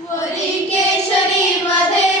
मोरी के शरीर मध्ये